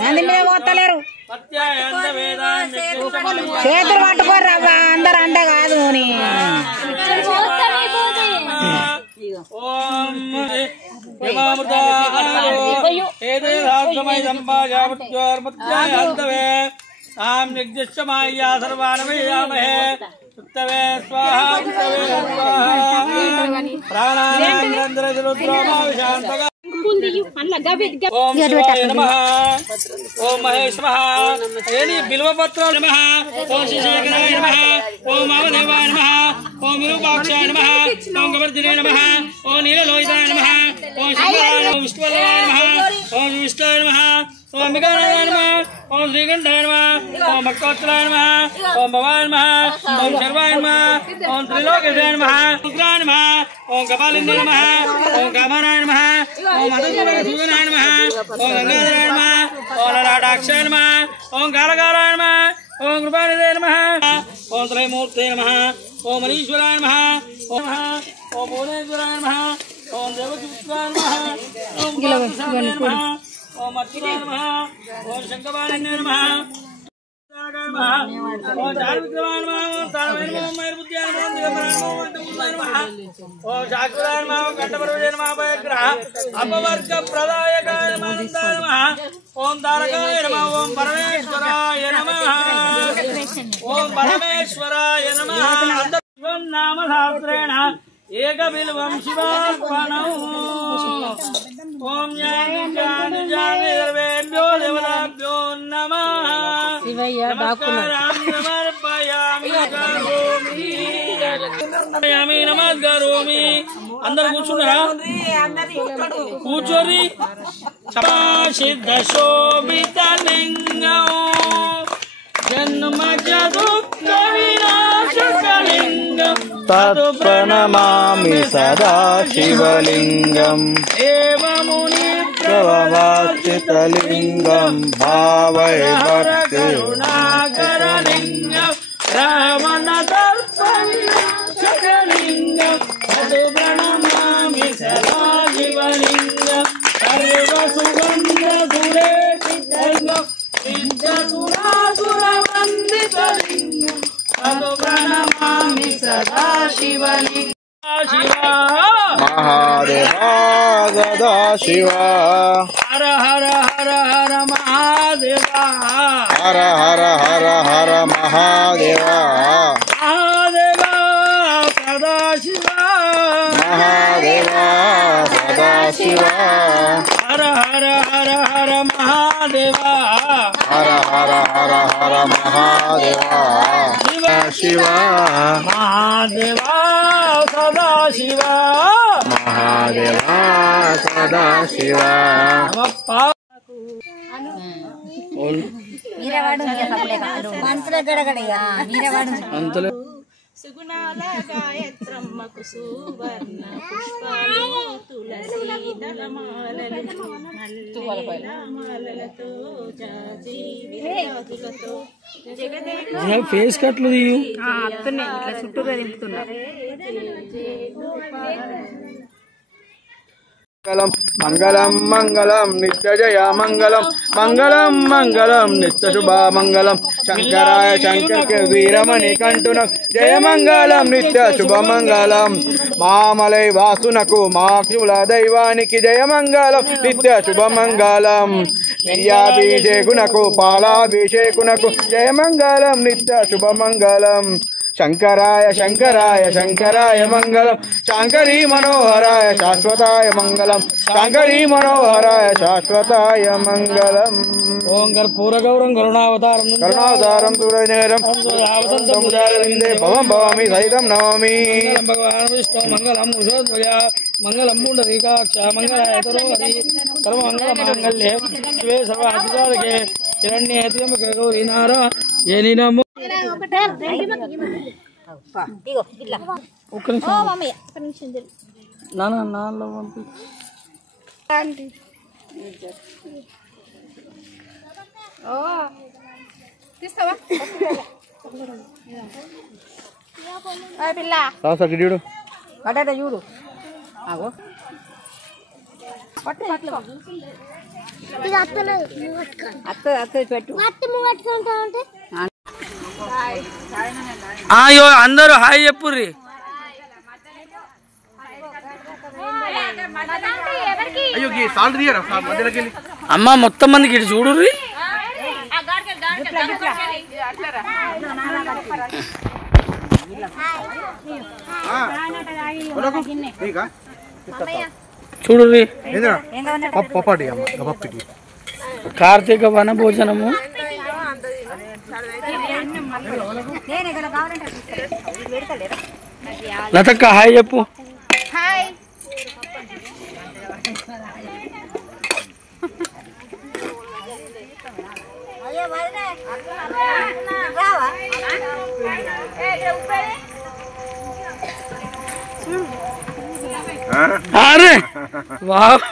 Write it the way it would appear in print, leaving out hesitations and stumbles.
మంది మీద పోతలేరు చేతులు పట్టుకోరు అవ్వ అందరు అంట కాదు ओम महेश बिल्वपत्र नमः ओम श्रीशेखराय नमः ओम महादेवाय नमः ओम विरूपाक्षाय नमः ओम गोवर्धने नमः ओम नीललोहिताय नमः ओम शंकराय ओम विष्णुवल्लभाय नमः ओम विष्णुवाय नमः ओम अंबिकाय नमः ओम श्रीकंठाय नमः ओम भक्तवत्सलाय नमः ओम भवाय नमः ओम शर्वाय नमः ओम त्रिलोकेशाय नमः रुद्राय नमः ओम कपालिन्दाय नमः ओम कामानाय नमः ओम मदनसूदनाय नमः ओम गंगाधराय नमः ओम ललाटाक्षाय नमः ओम कालकालाय नमः ओम कृपानिधे नमः ओम त्रयमूर्ते नमः ओम मनीश्वराय नमः ओम भुवनेश्वराय नमः ओम देवकीपुत्राय नमः ओम नमः ओम अच्युताय नमः ओम शंकरपाणिने नमः ओम चारुविक्रमाय नमः ओम तारवे नमः ओम मयूरबुद्ध्याय नमः ओम दिगंबराय नमः ओम अंतपुरुषाय नमः ओम शाकुराय नमः ओम कंठपर्वते नमः अभयग्रह अपवर्ग प्रदायकाय नमः अनंताय नमः ओम तारकाय नमः ओम परमेश्वराय नमः ओम परमेश्वराय नमः शिवं नाम सहस्रेण एक बिल्वं शिवार्पणौ ओम ज्ञानि सर्वेभ्यो देवताभ्यो नमः नमस्कारयामि नमस्कारोमि अंदर కూర్చున్నారా కూర్చోరి సిద్ధ శోభితలింగం జన్మజ దుఃఖ వినాశకలింగం तत्प्रणमामि सदा शिवलिंगम् एवमुनि प्रववाचितलिंगं भावै भक्तिकरुणाकरलिंगं रावणदर्पविनाशकलिंगं तत्प्रणमामि सदा शिवलिंगं सर्वसुगन्धसुरेपितलिंगं सिद्धसुरासुरवन्दितलिंगं प्रणमामि सदा शिवलिंगं महादेवा सदा शिवा हर हर हर हर महादेवा हर हर हर हर महादेवा महादेवा सदा शिवा महादेवा सदा शिवा हर हर हर हर महादेवा हर हर हर हर महादेवा शिवा महादेवा सदा शिवा महादेवा सदा शिवा సుగుణాల గాయత్రమ్మకు సువర్ణ పుష్పాలు తులసి దళమాలలు నల్లమాలలతో జాజి విరాజులతో జగదేక ఫేస్ కట్లు తీయు ఇట్లా చుట్టూగా దింపుతున్నారు मंगलम मंगलम नित्य जय मंगलम मंगलम मंगलम नित्य शुभा मंगलम शंकराय शंकर के वीरमणि कंठुन जय मंगलम नित्य शुभ मंगलम मामलय वासुनकु माक्षुल दैवानिकी जय मंगलम नित्य शुभ मंगलम प्रियाभिषेकुनकु पालाभिषेकुनकु जय मंगलम नित्य शुभ मंगलम शंकराय शंकराय शंकराय मंगलम शांकरी मनोहराय शाश्वताय मंगलम शांकरी मनोहराय शाश्वताय मंगलम ओम कर्पूरगौरं करुणावतारं करुणावतारं सूरजनेरं वसन्तमुदारविन्दे भवं भवामि सहितं नमामि भगवान् विष्णु मंगलम उषोध्वज मंगलम पुंडरीकाक्ष मंगलाय तरोहरि सर्वमंगलमांगल्ये शिवे सर्वाधिकारके शरण्ये त्र्यंबके गौरी नारायणि नमो తీస్తావా సార్ గిడియుడు పట్టేట చూడు ఆగో పట్టు అత్త పెట్టు అయ్యో అందరూ హాయ్ చెప్పుర్రి అమ్మ మొత్తం మందికి ఇటు చూడుర్రి చూడుర్రి కార్తీక వన భోజనము లతక్క హాయ్ చెప్పు అరే వావ్